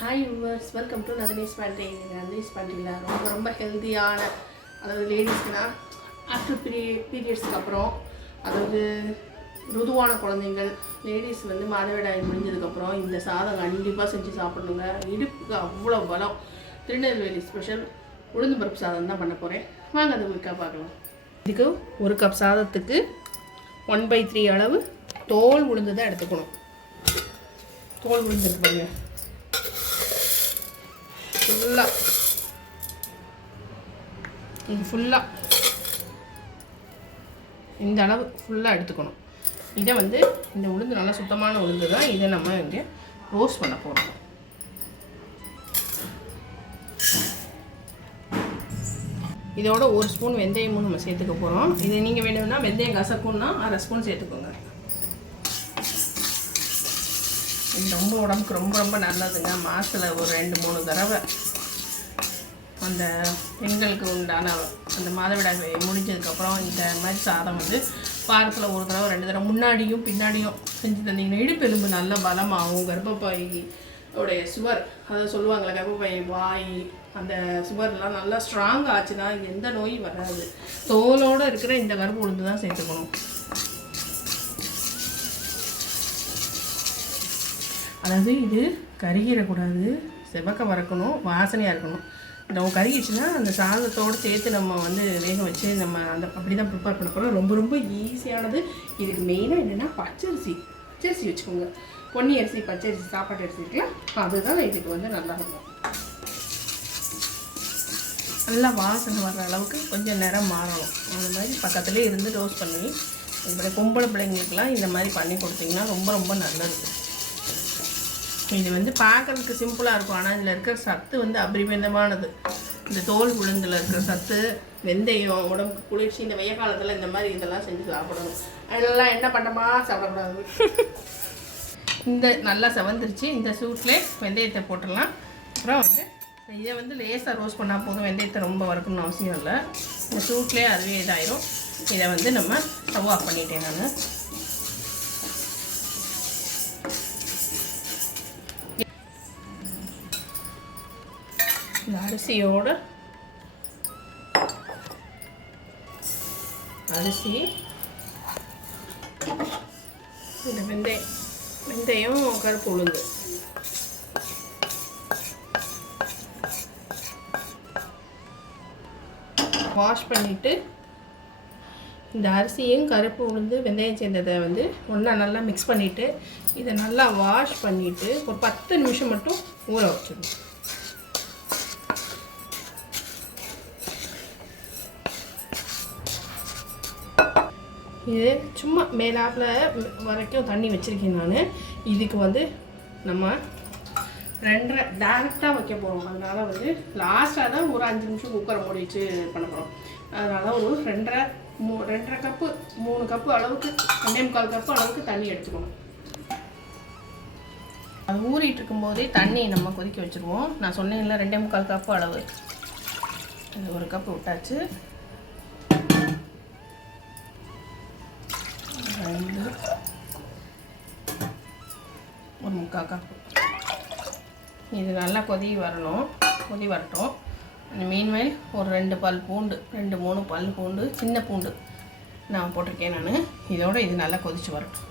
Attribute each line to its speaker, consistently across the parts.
Speaker 1: Hi yours welcome to Nandini's pantry Nandini's பேண்ட்ரியில் ரொம்ப ரொம்ப ஹெல்த்தியான அதாவது லேடிஸ்னால் ஆஃப்டர் பீரியட் பீரியட்ஸ்க்கு அப்புறம் அதாவது ருதுவான குழந்தைங்கள் லேடிஸ் வந்து மாதவிடாய் முடிஞ்சதுக்கப்புறம் இந்த சாதம் கண்டிப்பாக செஞ்சு சாப்பிடணுங்க. இடுப்புக்கு அவ்வளோ பலம். திருநெல்வேலி ஸ்பெஷல் உளுந்து பருப்பு சாதம் தான் பண்ண போகிறேன் வாங்க அது உங்களுக்காக பார்க்கலாம். இதுக்கு ஒரு கப் சாதத்துக்கு ஒன் பை த்ரீ அளவு தோல் உளுந்து தான் எடுத்துக்கணும். தோல் உளுந்து இருக்கு ஃபுல்லாக இது ஃபுல்லாக இந்த அளவு ஃபுல்லாக எடுத்துக்கணும். இதை வந்து இந்த உளுந்து நல்லா சுத்தமான உளுந்து தான். இதை நம்ம இங்கே ரோஸ்ட் பண்ண போகிறோம் இதோட ஒரு ஸ்பூன் வெந்தயமும் நம்ம சேர்த்துக்க போகிறோம் இது நீங்கள் வேணும்னா வெந்தயம் கசக்கும்னா அரை ஸ்பூன் சேர்த்துக்கோங்க. இது ரொம்ப உடம்புக்கு ரொம்ப ரொம்ப நல்லதுங்க. மாதத்தில் ஒரு ரெண்டு மூணு தடவை அந்த பெண்களுக்கு உண்டான அந்த மாதவிடாய் முடிஞ்சதுக்கப்புறம் இந்த மாதிரி சாதம் வந்து வாரத்தில் ஒரு தடவை ரெண்டு தடவை முன்னாடியும் பின்னாடியும் செஞ்சு தந்தீங்கன்னா இடுப்பெலும்பு நல்ல பலமாகும். கர்ப்பப்பை உடைய சுவர் அதை சொல்லுவாங்களே கர்ப்பப்பை வாய் அந்த சுவர்லாம் நல்லா ஸ்ட்ராங் ஆச்சுன்னா எந்த நோயும் வராது. தோலோடு இருக்கிற இந்த கருப்பு உளுந்து தான் சேர்த்துக்கணும். அதாவது இது கருகிடக்கூடாது. செவக்க வறக்கணும் வாசனையாக இருக்கணும். நம்ம கருகிடுச்சுன்னா அந்த சாதத்தோடு சேர்த்து நம்ம வந்து வேக வச்சு நம்ம அந்த அப்படி தான் ப்ரிப்பேர் பண்ண போகிறோம் ரொம்ப ரொம்ப ஈஸியானது இதுக்கு மெயினாக என்னென்னா பச்சரிசி. பச்சரிசி வச்சுக்கோங்க. பொன்னி அரிசி பச்சரிசி சாப்பாட்டு அரிசி இருக்கலாம். அதுதான் இதுக்கு வந்து நல்லா இருக்கும். நல்லா வாசனை வர்ற அளவுக்கு கொஞ்சம் நேரம் மாறணும். அந்த மாதிரி பக்கத்துலேயே இருந்து டோஸ் பண்ணி இப்படி பொம்பளை பிள்ளைங்களுக்கெல்லாம் இந்த மாதிரி பண்ணி கொடுத்தீங்கன்னா ரொம்ப ரொம்ப நல்லது. இது வந்து பார்க்கறதுக்கு சிம்பிளாக இருக்கும். ஆனால் இதில் இருக்கிற சத்து வந்து அபரிமிதமானது. இந்த தோல் உளுந்தில் இருக்கிற சத்து வெந்தயம் உடம்புக்கு குளிர்ச்சி இந்த வெய்ய காலத்தில் இந்த மாதிரி இதெல்லாம் செஞ்சு சாப்பிடணும். அதெல்லாம் என்ன பண்ணமா சாப்பிடக்கூடாது. இந்த நல்லா செவந்துருச்சு. இந்த சூட்டில் வெந்தயத்தை போட்டுடலாம். அப்புறம் வந்து இதை வந்து லேசாக ரோஸ்ட் பண்ணால் போதும். வெந்தயத்தை ரொம்ப வறுக்கணும்னு அவசியம் இல்லை. இந்த சூட்லேயே அதுவே இதாயிரும். இதை வந்து நம்ம ஸ்டவ் ஆஃப் பண்ணிட்டேன் நான். அரிசியோட அரிசி இந்த வெந்தயம் வெந்தயம் கருப்பு உளுந்து வாஷ் பண்ணிவிட்டு இந்த அரிசியும் கருப்பு உளுந்து வெந்தயம் சேர்ந்ததை வந்து ஒன்றா நல்லா மிக்ஸ் பண்ணிவிட்டு இதை நல்லா வாஷ் பண்ணிவிட்டு ஒரு பத்து நிமிஷம் மட்டும் ஊற வச்சிடணும். இது சும்மா மேலாப்பில் வரைக்கும் தண்ணி வச்சுருக்கேன் நான். இதுக்கு வந்து நம்ம ரெண்டரை டேரெக்டாக வைக்க போகிறோம் அதனால் வந்து லாஸ்ட்டாக தான் ஒரு அஞ்சு நிமிஷம் குக்கரை மூடி வச்சு பண்ண போகிறோம் அதனால் ஒரு ரெண்டரை மூ ரெண்டரை கப்பு மூணு கப்பு அளவுக்கு ரெண்டே முக்கால் கப்பு அளவுக்கு தண்ணி எடுத்துக்கணும். அது ஊறிட்டு இருக்கும்போதே தண்ணி நம்ம கொதிக்க வச்சுருவோம். நான் சொன்னேன்ல ரெண்டே முக்கால் கப்பு அளவு. ஒரு கப்பு விட்டாச்சு. ரெண்டு ஒரு முக்கால் கப்பு இது நல்லா கொதி வரணும். கொதி வரட்டும். மீன்மேல் ஒரு ரெண்டு பல் பூண்டு ரெண்டு மூணு பல் பூண்டு சின்ன பூண்டு நான் போட்டிருக்கேன் நான். இதோட இது நல்லா கொதிச்சு வரட்டும்.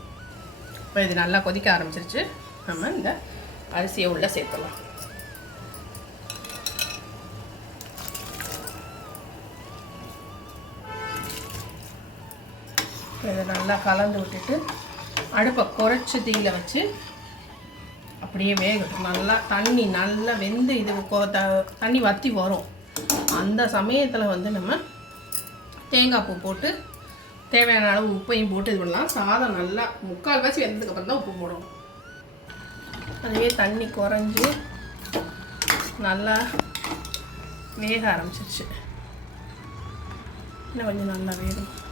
Speaker 1: இப்போ இது நல்லா கொதிக்க ஆரம்பிச்சிருச்சு. நம்ம இந்த அரிசியை உள்ளே சேர்த்துலாம் இதை நல்லா கலந்து விட்டுட்டு அடுப்பை குறைச்சி தீயில் வச்சு அப்படியே வேகட்டும். நல்லா தண்ணி நல்லா வெந்து இது கொ- த- தண்ணி வற்றி வரும். அந்த சமயத்தில் வந்து நம்ம தேங்காய் பூ போட்டு தேவையான அளவு உப்பையும் போட்டு இது பண்ணலாம். சாதம் நல்லா முக்கால் வாசி வெந்ததுக்கப்புறம் தான் உப்பு போடணும். அதுவே தண்ணி குறைஞ்சி நல்லா வேக ஆரம்பிச்சிருச்சு. இன்னும் கொஞ்சம் நல்லா வேகணும்.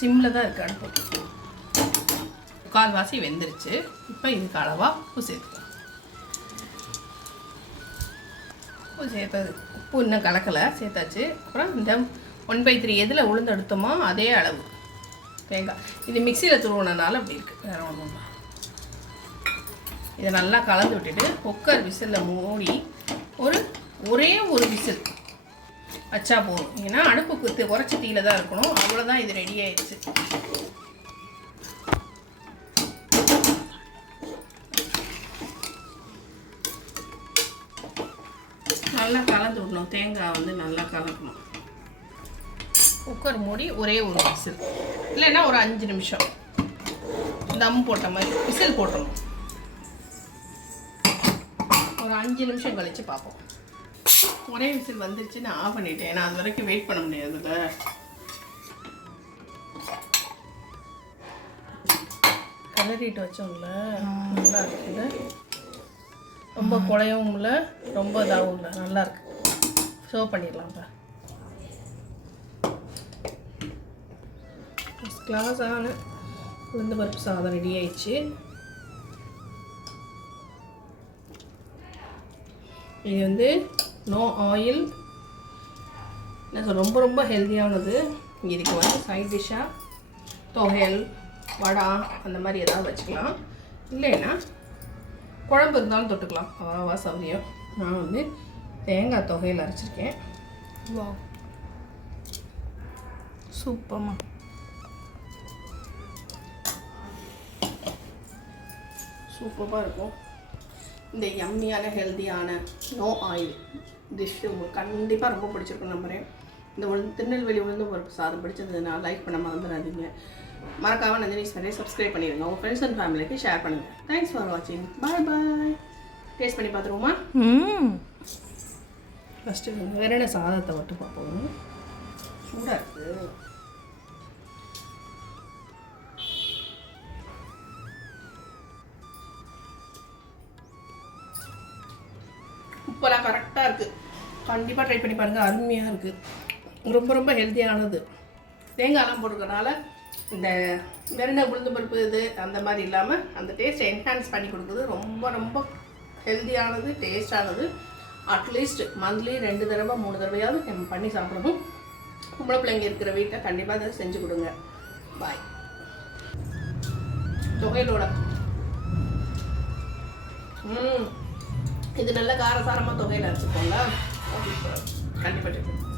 Speaker 1: சிம்மில் தான் இருக்குது அடுப்பு. கால்வாசி வெந்துருச்சு. இப்போ இதுக்கு அளவாக உப்பு சேர்த்துக்கலாம். உப்பு சேர்த்தது. உப்பு இன்னும் கலக்கலை. சேர்த்தாச்சு. அப்புறம் இந்த ஒன் பை த்ரீ எதில் உளுந்து எடுத்தோமோ அதே அளவு. தேங்காய் இது மிக்சியில் துருவினால அப்படி இருக்குது வேறு ஒன்றும் இதை நல்லா கலந்து விட்டுட்டு குக்கர் விசிலில் மூடி ஒரு ஒரே ஒரு விசில் வச்சா போதும். ஏன்னா அடுப்பு குத்து குறைச்சி தீயில தான் இருக்கணும். அவ்வளோதான் இது ரெடி ஆயிடுச்சு. நல்லா கலந்து விடணும். தேங்காய் வந்து நல்லா கலக்கணும். குக்கர் மூடி ஒரே ஒரு விசில். இல்லைன்னா ஒரு அஞ்சு நிமிஷம். தம் போட்ட மாதிரி விசில் போட்டணும் ஒரு அஞ்சு நிமிஷம் கழித்து பார்ப்போம். ஒரே விசில் வந்துருச்சு நான் ஆஃப் பண்ணிட்டேன். ஏன்னா அது வரைக்கும் வெயிட் பண்ண முடியாதுல்ல. கலரிட்டு வச்சோம்ல. நல்லா இருக்குது. ரொம்ப குழையவும் இல்லை ரொம்ப இதாகவும் இல்லை. நல்லா இருக்கு. சர்வ் பண்ணிடலாம்ப்பா ஃபஸ்ட் கிளாஸான உளுந்து பருப்பு சாதம் ரெடி ஆயிடுச்சு. இது வந்து நோ ஆயில் என்ன ரொம்ப ரொம்ப ஹெல்த்தியானது இதுக்கு வந்து சைட் டிஷ்ஷாக தொகையல் வடா அந்த மாதிரி ஏதாவது வச்சுக்கலாம். இல்லைன்னா குழம்பு இருந்தாலும் தொட்டுக்கலாம். அவ்வளோவா சௌரியம். நான் வந்து தேங்காய் தொகையில் அரைச்சிருக்கேன்.
Speaker 2: வா சூப்பர்மா
Speaker 1: சூப்பராக இருக்கும். இந்த யம்மியான ஹெல்த்தியான நோ ஆயில் டிஷ்ஷு உங்களுக்கு கண்டிப்பாக ரொம்ப பிடிச்சிருக்கும் நம்புறேன். இந்த உளுந்து திருநெல்வேலி உளுந்து பருப்பு சாதம் பிடிச்சதுன்னா லைக் பண்ண மறந்துடாதீங்க. மறக்காம நந்தினி சரி சப்ஸ்கிரைப் பண்ணிடுங்க. உங்கள் ஃப்ரெண்ட்ஸ் அண்ட் ஃபேமிலிக்கு ஷேர் பண்ணுங்கள் தேங்க்ஸ் ஃபார் வாட்சிங் பாய் பாய் டேஸ்ட் பண்ணி பார்த்துருவோமா? ஃபஸ்ட்டு வேற என்ன சாதத்தை மட்டும் பார்ப்போம்? சூடாக இருக்குது உப்பெல்லாம் கரெக்டாக இருக்குது கண்டிப்பாக ட்ரை பண்ணி பாருங்கள் அருமையாக இருக்குது ரொம்ப ரொம்ப ஹெல்த்தியானது தேங்காய்லாம் போடுறதுனால இந்த வெறும் உளுந்து பருப்பு இது அந்த மாதிரி இல்லாமல் அந்த டேஸ்ட்டை என்ஹான்ஸ் பண்ணி கொடுக்குது. ரொம்ப ரொம்ப ஹெல்த்தியானது டேஸ்டானது அட்லீஸ்ட் மந்த்லி ரெண்டு தடவை மூணு தடவையாவது நம்ம பண்ணி சாப்பிடணும். பொம்பளை பிள்ளைங்க இருக்கிற வீட்டை கண்டிப்பாக அதை செஞ்சு கொடுங்க. பாய் தொகையிலோட. ம். இது நல்ல காரசாரமாக தொகையில் அரைச்சிக்கோங்க. கண்டிப்பாக